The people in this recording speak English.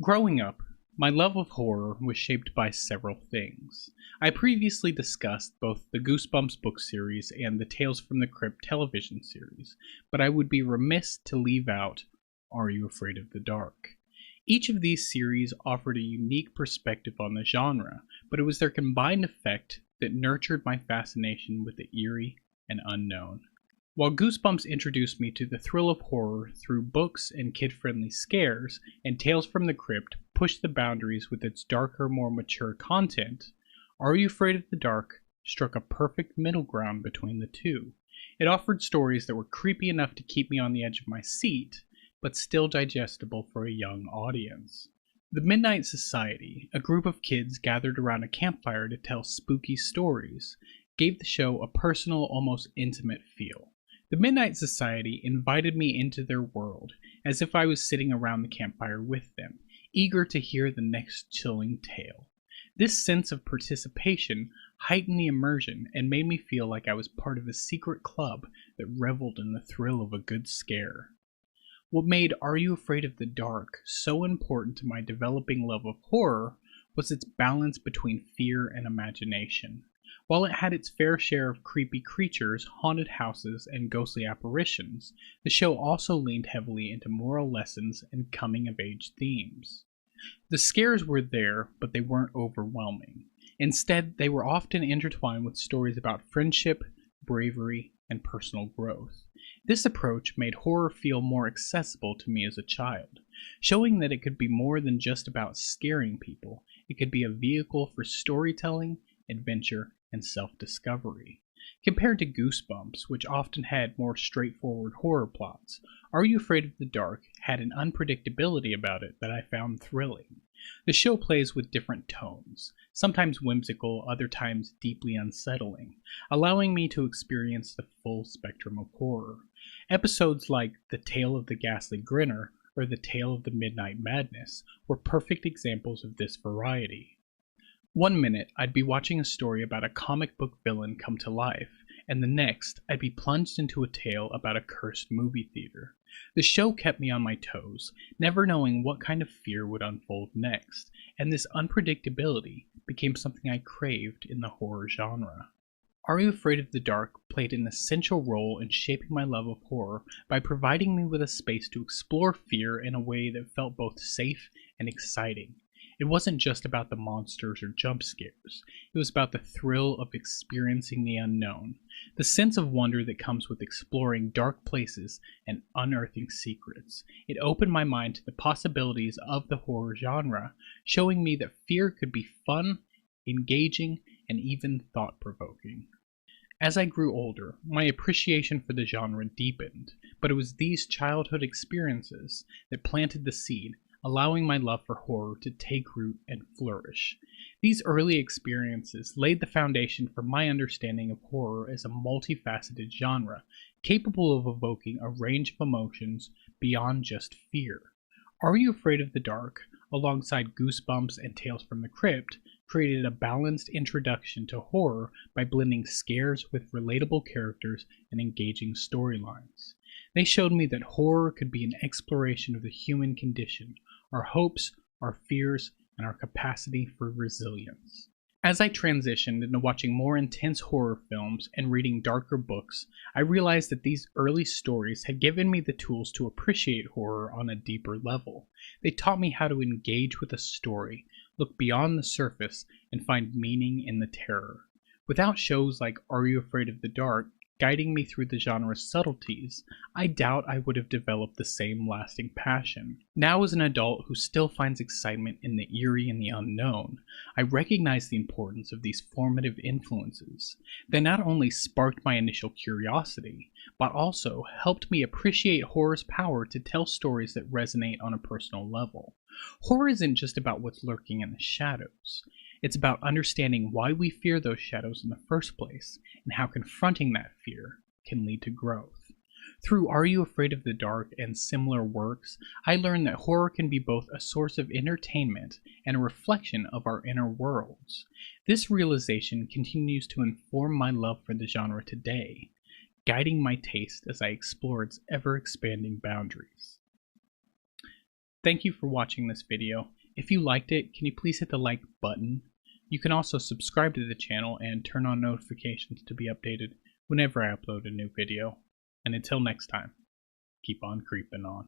Growing up, my love of horror was shaped by several things. I previously discussed both the Goosebumps book series and the Tales from the Crypt television series, but I would be remiss to leave out Are You Afraid of the Dark? Each of these series offered a unique perspective on the genre, but it was their combined effect that nurtured my fascination with the eerie and unknown. While Goosebumps introduced me to the thrill of horror through books and kid-friendly scares, and Tales from the Crypt pushed the boundaries with its darker, more mature content, Are You Afraid of the Dark struck a perfect middle ground between the two. It offered stories that were creepy enough to keep me on the edge of my seat, but still digestible for a young audience. The Midnight Society, a group of kids gathered around a campfire to tell spooky stories, gave the show a personal, almost intimate feel. The Midnight Society invited me into their world, as if I was sitting around the campfire with them, eager to hear the next chilling tale. This sense of participation heightened the immersion and made me feel like I was part of a secret club that reveled in the thrill of a good scare. What made Are You Afraid of the Dark so important to my developing love of horror was its balance between fear and imagination. While it had its fair share of creepy creatures, haunted houses, and ghostly apparitions, the show also leaned heavily into moral lessons and coming-of-age themes. The scares were there, but they weren't overwhelming. Instead, they were often intertwined with stories about friendship, bravery, and personal growth. This approach made horror feel more accessible to me as a child, showing that it could be more than just about scaring people. It could be a vehicle for storytelling, adventure, and self-discovery. Compared to Goosebumps, which often had more straightforward horror plots, Are You Afraid of the Dark had an unpredictability about it that I found thrilling. The show plays with different tones, sometimes whimsical, other times deeply unsettling, allowing me to experience the full spectrum of horror. Episodes like The Tale of the Ghastly Grinner or The Tale of the Midnight Madness were perfect examples of this variety. One minute, I'd be watching a story about a comic book villain come to life, and the next, I'd be plunged into a tale about a cursed movie theater. The show kept me on my toes, never knowing what kind of fear would unfold next, and this unpredictability became something I craved in the horror genre. Are You Afraid of the Dark played an essential role in shaping my love of horror by providing me with a space to explore fear in a way that felt both safe and exciting. It wasn't just about the monsters or jump scares. It was about the thrill of experiencing the unknown, the sense of wonder that comes with exploring dark places and unearthing secrets. It opened my mind to the possibilities of the horror genre, showing me that fear could be fun, engaging, and even thought-provoking. As I grew older, my appreciation for the genre deepened, but it was these childhood experiences that planted the seed, allowing my love for horror to take root and flourish. These early experiences laid the foundation for my understanding of horror as a multifaceted genre, capable of evoking a range of emotions beyond just fear. Are You Afraid of the Dark, alongside Goosebumps and Tales from the Crypt, created a balanced introduction to horror by blending scares with relatable characters and engaging storylines. They showed me that horror could be an exploration of the human condition, our hopes, our fears, and our capacity for resilience. As I transitioned into watching more intense horror films and reading darker books, I realized that these early stories had given me the tools to appreciate horror on a deeper level. They taught me how to engage with a story, look beyond the surface, and find meaning in the terror. Without shows like Are You Afraid of the Dark guiding me through the genre's subtleties, I doubt I would have developed the same lasting passion. Now, as an adult who still finds excitement in the eerie and the unknown, I recognize the importance of these formative influences. They not only sparked my initial curiosity, but also helped me appreciate horror's power to tell stories that resonate on a personal level. Horror isn't just about what's lurking in the shadows. It's about understanding why we fear those shadows in the first place, and how confronting that fear can lead to growth. Through Are You Afraid of the Dark and similar works, I learned that horror can be both a source of entertainment and a reflection of our inner worlds. This realization continues to inform my love for the genre today. guiding my taste as I explore its ever-expanding boundaries. Thank you for watching this video. If you liked it, can you please hit the like button? You can also subscribe to the channel and turn on notifications to be updated whenever I upload a new video. And until next time, keep on creeping on.